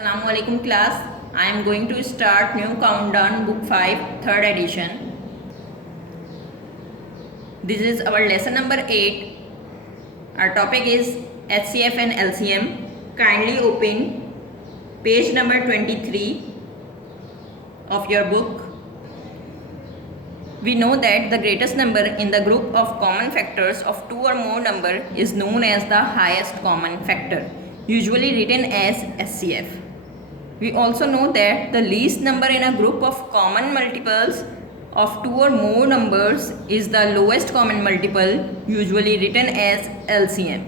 Assalamualaikum class. I am going to start new countdown book 5 third edition. This is our lesson number 8. Our topic is HCF and LCM. Kindly open page number 23 of your book. We know that the greatest number in the group of common factors of two or more number is known as the highest common factor, usually written as HCF. We also know that the least number in a group of common multiples of two or more numbers is the lowest common multiple, usually written as LCM.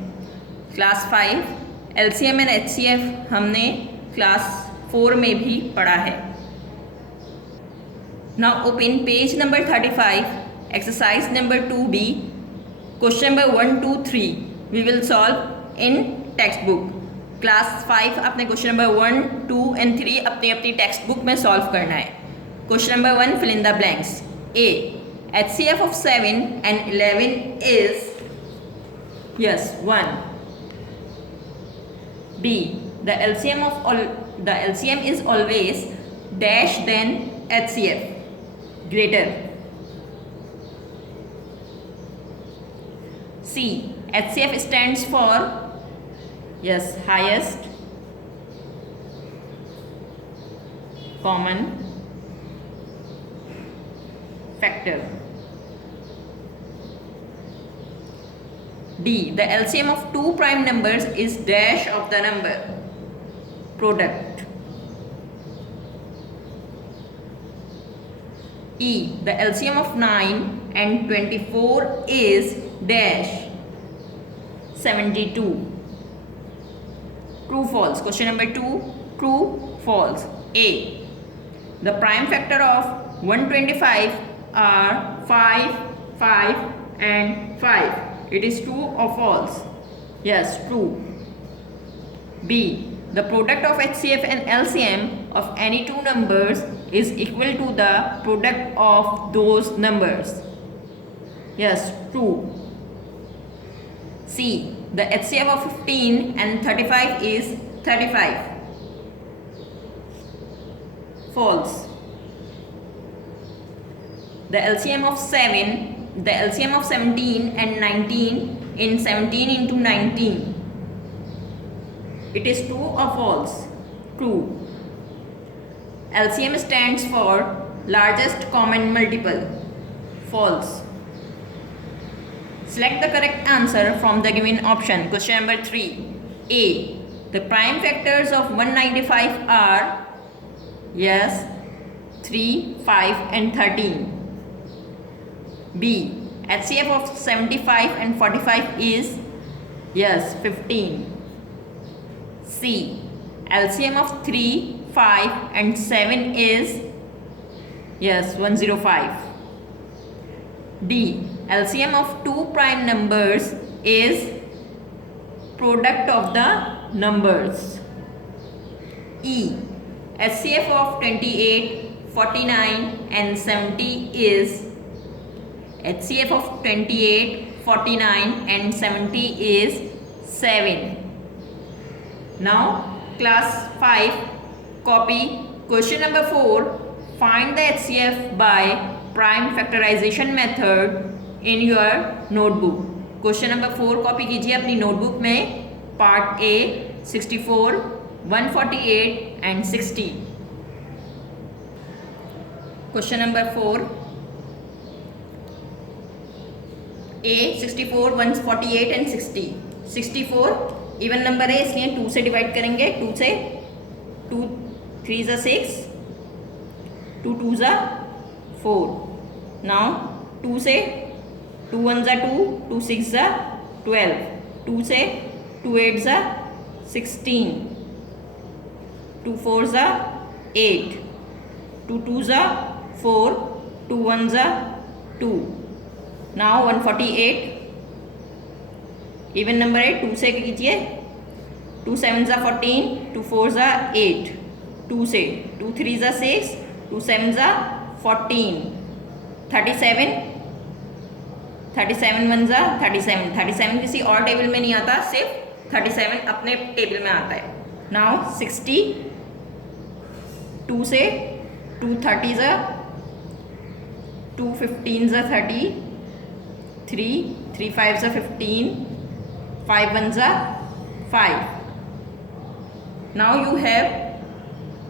Class 5 LCM and HCF हमने class 4 में भी पढ़ा है. Now open page number 35, exercise number 2B, question number 1, 2, 3. We will solve in textbook. Class 5 अपने question number 1, 2 and 3 अपनी अपनी text book में solve करना है. Question number 1, fill in the blanks. A, HCF of 7 and 11 is 1. B, the LCM is always dash than HCF, greater. C, HCF stands for highest common factor. D, the LCM of two prime numbers is dash of the number product. E, the LCM of 9 and 24 is dash 72. True, false. Question number 2, true, false. A, the prime factor of 125 are 5, 5 and 5. It is true or false? Yes, true. B, the product of HCF and LCM of any two numbers is equal to the product of those numbers. Yes, true. C, the HCF of 15 and 35 is 35. False. The LCM of 17 and 19 in 17 into 19. It is true or false? True. LCM stands for largest common multiple. False. Select the correct answer from the given option. Question number 3. A, the prime factors of 195 are 3, 5 and 13. B, HCF of 75 and 45 is 15. C, LCM of 3, 5 and 7 is 105. D, LCM of two prime numbers is product of the numbers. E, HCF of 28, 49 and 70 is HCF of 28, 49 and 70 is 7. Now class 5, copy question number 4. Find the HCF by prime factorization method in your notebook. Question number 4 copy कीजिए अपनी notebook में. Part A 64, 148 and 60. Question number 4 A 64, 148 and 60. 64 even number है इसलिए 2 से divide करेंगे. 2 से 2 3 ज़ा 6, 2 2 ज़ा 4. नाउ 2 से 2 1 ज़ा 2, 2 6 ज़ा 12. 2 से 2 8 ज़ा 16, 2 4 ज़ा 8, 2 2 ज़ा 4, 2 1 ज़ा 2. नाउ 148 इवन नंबर है. 2 से कीजिए. 2 7 ज़ा 14, 2 4 ज़ा 8. 2 से 2 3 ज़ा 6, 2 7 ज़ा 14. 37 1 ज़ा 37. 37 किसी और टेबल में नहीं आता, सिर्फ 37 अपने टेबल में आता है. नाउ 60 2 से 2 30 ज़ा 2 15 ज़ा 30, 3 5 ज़ा 15, 5 1 ज़ा 5. Now you have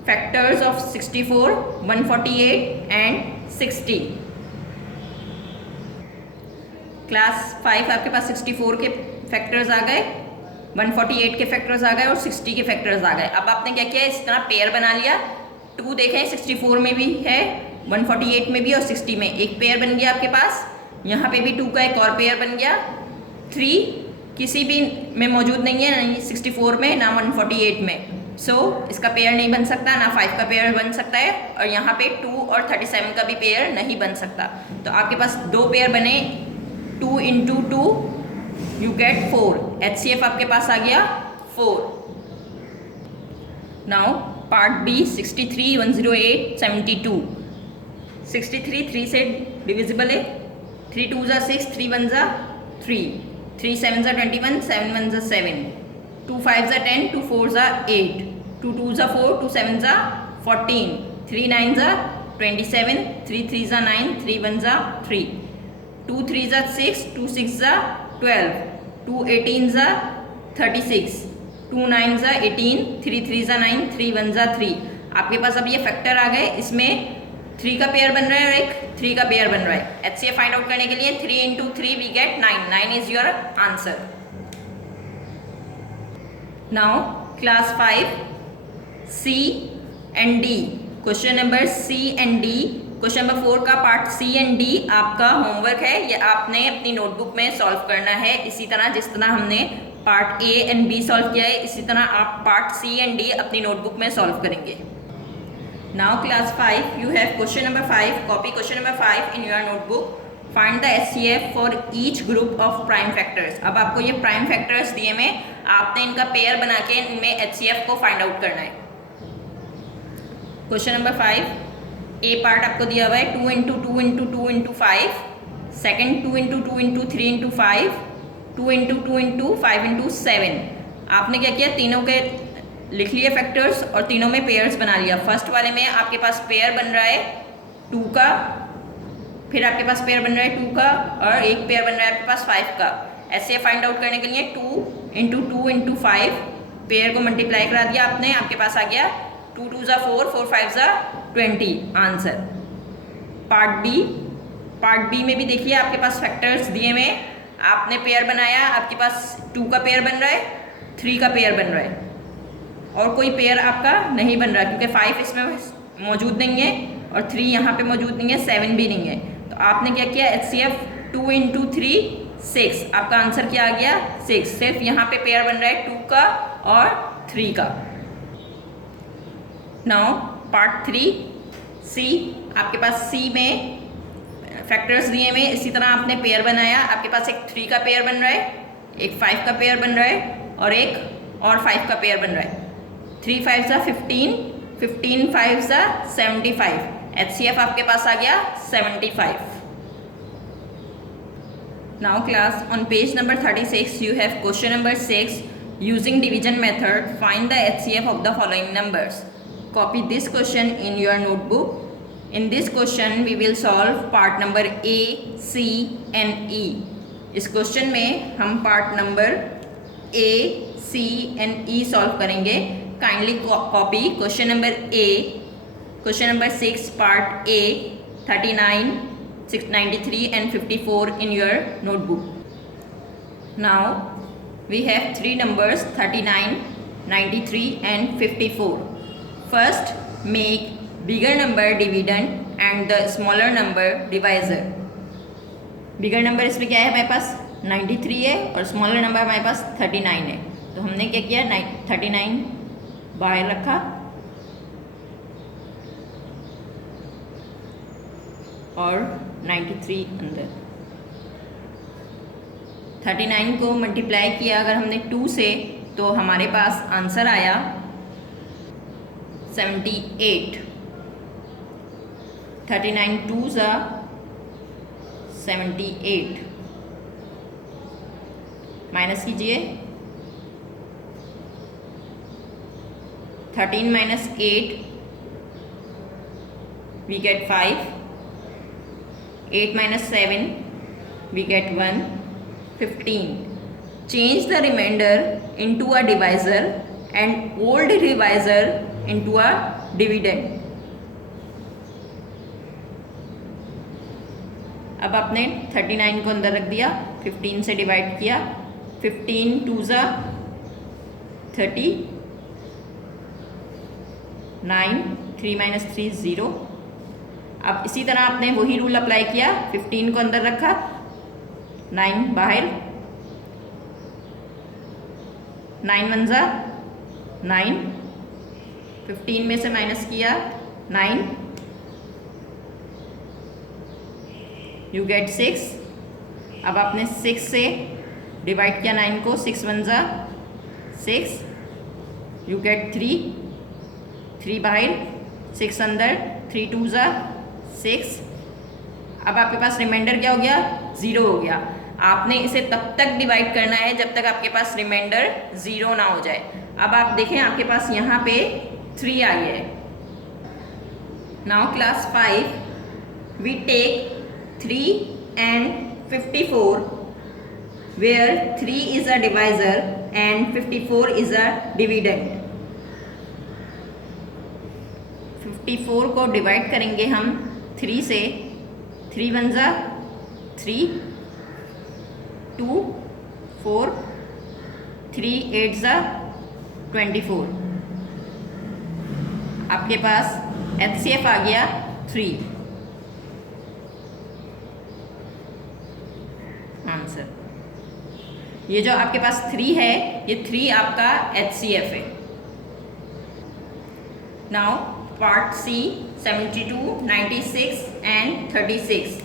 factors of 64, 148 and 60. Class 5 आपके पास 64 के फैक्टर्स आ गए, 148 के फैक्टर्स आ गए और 60 के फैक्टर्स आ गए. अब आपने क्या किया, इस तरह पेयर बना लिया. 2 देखें 64 में भी है, 148 में भी और 60 में एक पेयर बन गया आपके पास. यहाँ पे भी 2 का एक और पेयर बन गया. 3 किसी भी में मौजूद नहीं है, ना 64 में ना 148 में. सो इसका पेयर नहीं बन सकता, ना 5 का पेयर बन सकता है, और यहाँ पे 2 और 37 का भी पेयर नहीं बन सकता. तो आपके पास 2 पेयर बने, 2 इंटू 2 यू गेट 4. HCF आपके पास आ गया 4. Now part B 63, 108, 72. 63 3 से डिविजिबल है. 3 2 ज़ा 6, 3 1 ज़ा 3, 3 7 ज़ा 21, 7 1 ज़ा 7, 2 5 ज़ा 10, 2 4 ज़ा 8, 2 2 ज़ा 4, 2 7 ज़ा 14, 3 9 ज़ा 27, 3 3 ज़ा 9, 3 1 ज़ा 3, 2 3 ज़ा 6, 2 6 ज़ा 12, 2 18 ज़ा 36, 2 9 ज़ा 18, 3 3 ज़ा 9, 3 1 ज़ा 3. आपके पास अब ये फैक्टर आ गए. इसमें 3 का पेयर बन रहा है और एक 3 का पेयर बन रहा है. HCF फाइंड आउट करने के लिए 3 into 3 we get 9. 9 is your answer. Now class 5 C and D. Question number C and D. Question number 4 का पार्ट C एंड D आपका होमवर्क है. ये आपने अपनी नोटबुक में सॉल्व करना है. इसी तरह जिस तरह हमने part A and B solve किया है, इसी तरह आप पार्ट C एंड D अपनी नोटबुक में सॉल्व करेंगे. Now class 5 you have question number 5. Copy question number 5 in your notebook. Find the HCF for each group of prime factors. अब आपको ये prime factors दिए में आपने इनका पेयर बना के इनमें HCF को फाइंड आउट करना है. क्वेश्चन नंबर 5 A पार्ट आपको दिया हुआ है 2 into 2 into 2 into 5, second 2 into 2 into 3 into 5, 2 into 2 into 5 into 7. आपने क्या किया, तीनों के लिख लिए फैक्टर्स और तीनों में पेयर्स बना लिया. फर्स्ट वाले में आपके पास पेयर बन रहा है 2 का, फिर आपके पास पेयर बन रहा है 2 का और एक पेयर बन रहा है आपके पास 5 का. ऐसे फाइंड आउट करने के लिए 2 इंटू 2 इंटू 5 पेयर को मल्टीप्लाई करा दिया आपने. आपके पास आ गया 2 2 ज़ा 4, 4 5 ज़ा 20 आंसर. पार्ट बी में भी देखिए आपके पास फैक्टर्स दिए हुए, आपने पेयर बनाया. आपके पास 2 का पेयर बन रहा है, 3 का पेयर बन रहा है और कोई पेयर आपका नहीं बन रहा क्योंकि 5 इसमें मौजूद नहीं है और 3 यहाँ पे मौजूद नहीं है, 7 भी नहीं है. तो आपने क्या किया, HCF 2 इंटू 3 6. आपका आंसर क्या आ गया 6. सिर्फ यहाँ पे पेयर बन रहा है 2 का और 3 का. Now part 3 C. आपके पास C में फैक्टर्स दिए हुए, इसी तरह आपने पेयर बनाया. आपके पास एक 3 का पेयर बन रहा है, एक 5 का पेयर बन रहा है और एक और 5 का पेयर बन रहा है. 3 5 ज़ा 15, 15 5 ज़ा 75. HCF आपके पास आ गया 75. Now class on page number 36 you have question number 6. Using division method find the HCF of the following numbers. Copy this question in your notebook. In this question we will solve part number A, C and E. इस question में हम part number A, C and E solve करेंगे. Kindly copy question number A, question number 6 part A, 39, 93 and 54 in your notebook. Now we have 3 numbers 39, 93 and 54. First make bigger number dividend and the smaller number divisor. Bigger number इसमें क्या है, हमारे पास 93 है और smaller number हमारे पास 39 है. तो हमने क्या किया, 39 बाहर रखा और 93 अंदर. 39 को मल्टीप्लाई किया अगर हमने 2 से तो हमारे पास आंसर आया 78. 39 2 ज़ा 78. माइनस कीजिए, 13 minus 8 we get 5. 8 minus 7, we get 1. 15. Change the remainder into a divisor and old divisor into a dividend. अब आपने 39 को अंदर रख दिया, 15 से डिवाइड किया, 15 2 ज़ा 30, 9, 3 minus 3 0. अब इसी तरह आपने वही रूल अप्लाई किया, 15 को अंदर रखा, 9 बाहर, 9 1 ज़ा 9, 15 में से माइनस किया 9, यू गेट 6. अब आपने 6 से डिवाइड किया 9 को, 6 1 ज़ा 6, यू गेट 3, 3 बाहर, 6 अंदर, 3 2 ज़ा 6. अब आपके पास रिमाइंडर क्या हो गया? 0 हो गया. आपने इसे तब तक डिवाइड करना है जब तक आपके पास रिमाइंडर 0 ना हो जाए. अब आप देखें आपके पास यहाँ पे 3 आई है. Now class 5 we take 3 and 54 where 3 is a divisor and 54 is a dividend. 54 को डिवाइड करेंगे हम 3 से. 3 1 ज़ा 3, 2 4, 3 8 ज़ा 24. आपके पास HCF आ गया 3. आंसर ये जो आपके पास 3 है, ये 3 आपका HCF है. Now part C 72, 96 and 36.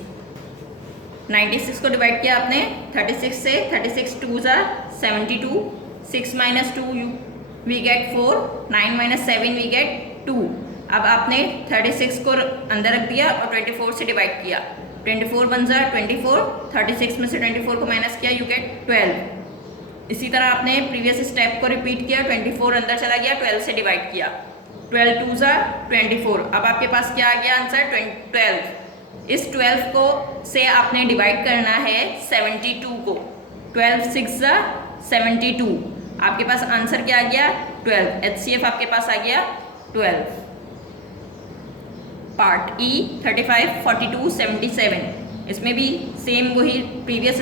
96 को डिवाइड किया आपने 36 से. 36 2 ज़ा 72, 6 minus 2 we get 4, 9 minus 7 we get 2. अब आपने 36 को अंदर रख दिया और 24 से डिवाइड किया. 24 1 ज़ा 24, 36 में से 24 को माइनस किया, यू गेट 12. इसी तरह आपने प्रीवियस स्टेप को रिपीट किया. 24 अंदर चला गया, 12 से डिवाइड किया. 12 2 ज़ा 24. अब आपके पास क्या आ गया आंसर? 12. इस 12 को से आपने डिवाइड करना है 72 को. 12 6 ज़ा 72. आपके पास आंसर क्या आ गया? 12. HCF आपके पास आ गया 12. Part E 35, 42, 77. इसमें भी सेम वही प्रीवियस